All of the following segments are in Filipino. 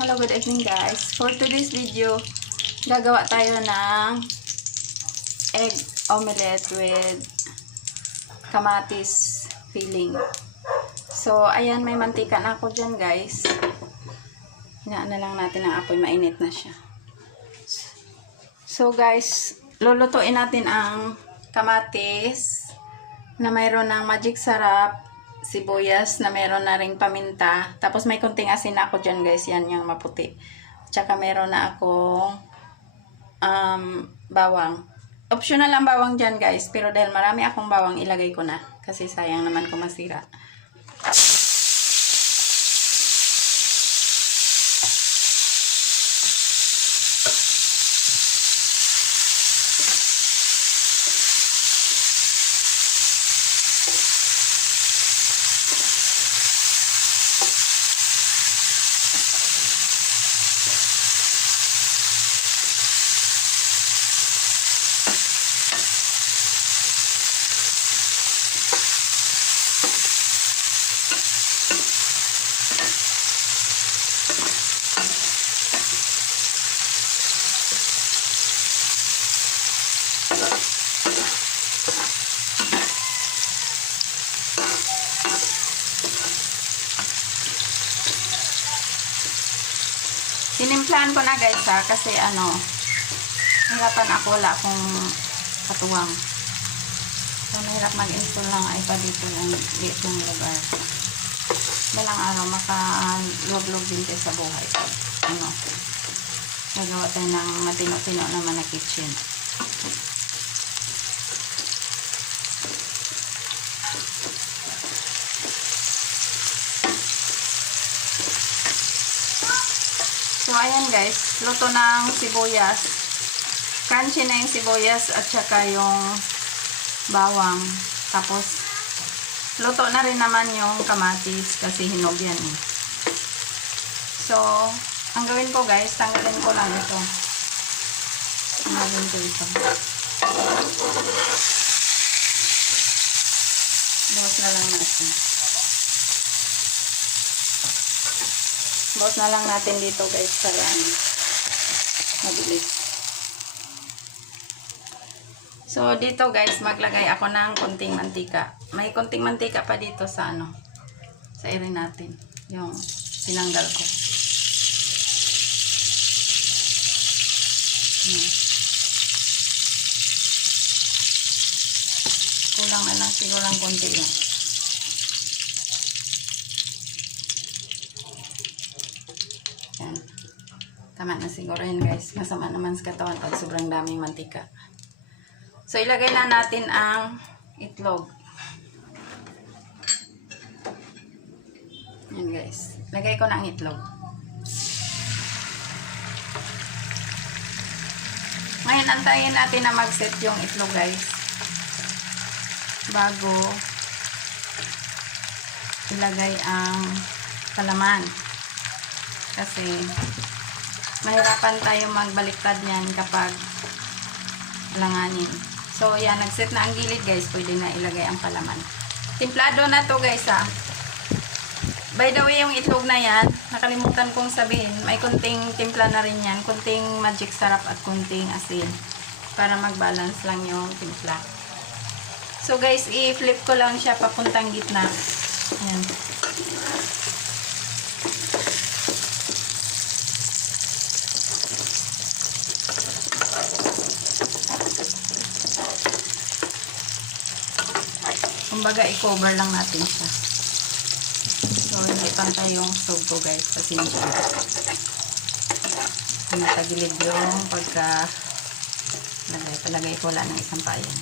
Hello, good evening guys. For today's video, gagawa tayo ng egg omelette with kamatis filling. So, ayan, may mantika na ako dyan guys. Hinaan na lang natin ang apoy, mainit na siya. So guys, lulutuin natin ang kamatis na mayroon ng magic sarap, sibuyas na meron na ring paminta. Tapos may kunting asin na ako dyan guys. Yan yung maputi. Tsaka meron na akong bawang. Optional ang bawang dyan guys. Pero dahil marami akong bawang, ilagay ko na. Kasi sayang naman kung masira. Sinimplahan ko na guys ha, kasi hirapan ako, wala akong katuwang. So mahirap mag-install ng iPad dito ng liit ng lugar. Balang araw maka-log-log din tayo sa buhay. Gagawa tayo ng matino-tino naman na kitchen. So, ayan guys, luto ng sibuyas. Crunchy na yung sibuyas at saka yung bawang. Tapos, luto na rin naman yung kamatis kasi hinog yan eh. So, ang gawin ko guys, tanggalin ko lang ito. Tanggalin ko ito. Bawas na lang natin. Bawas na lang natin dito guys para mabilis. So dito guys, maglagay ako ng konting mantika. May konting mantika pa dito sa sa ere natin. Yung sinanggal ko. Kulang na lang siguro ng konti lang. Tama na siguro yun guys. Masama naman sa katawan pag sobrang daming mantika. So ilagay na natin ang itlog. Yan guys. Lagay ko na ang itlog. Ngayon antayin natin na mag-set yung itlog guys. Bago ilagay ang palaman. Kasi mahirapan tayo magbaliktad niyan kapag langanin. So, yan. Nag-set na ang gilid, guys. Pwede na ilagay ang palaman. Timplado na to guys, ha. By the way, yung itlog na yan, nakalimutan kong sabihin, may kunting timpla na rin yan. Kunting magic sarap at kunting asin. Para mag-balance lang yung timpla. So, guys, i-flip ko lang siya papuntang gitna. Yan. Kumbaga, i-cover lang natin siya. So, hindi pantay yung stove ko guys. Pasensya. Matagilid yung pagka palagay ko lang ng isang payan.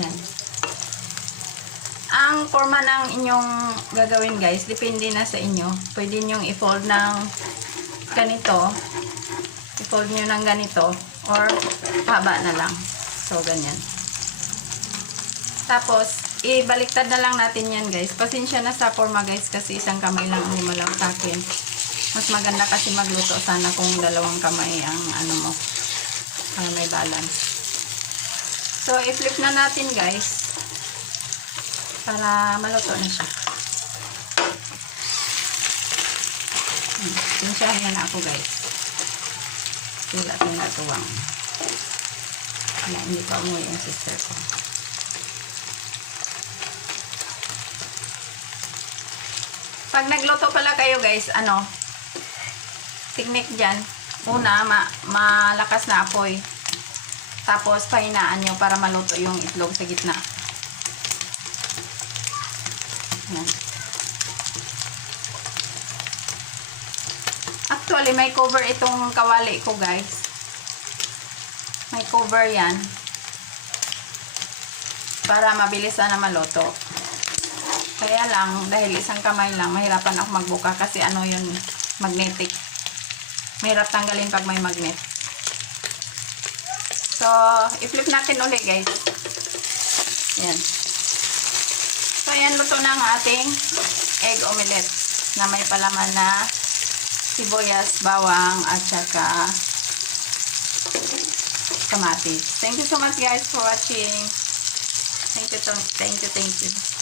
Yan. Ang forma ng inyong gagawin guys, depende na sa inyo. Pwede nyong i-fold ng ganito. I-fold nyo ng ganito. Or, haba na lang. So, ganyan. Tapos, ibaliktad na lang natin yan guys. Pasensya na sa forma guys kasi isang kamay lang humalaw sa akin. Mas maganda kasi magluto sana kung dalawang kamay ang mo. Para may balance. So, i-flip na natin guys. Para maluto na siya. Pasensyahan yan ako guys. Wala ko natuwang. Wala, hindi pa umuwi yung sister ko. Pag nagluto pala kayo guys, technique dyan. Una, malakas na apoy. Tapos, pahinaan nyo para maluto yung itlog sa gitna. Yan. Actually, may cover itong kawali ko guys. May cover yan. Para mabilisan na maluto. Kaya lang, dahil isang kamay lang, mahirapan ako magbuka kasi yun, magnetic. Mahirap tanggalin pag may magnet. So, i-flip natin ulit guys. Yan. So, yan, luto na ang ating egg omelette na may palaman na sibuyas, bawang, at saka kamatis. Thank you so much guys for watching. Thank you.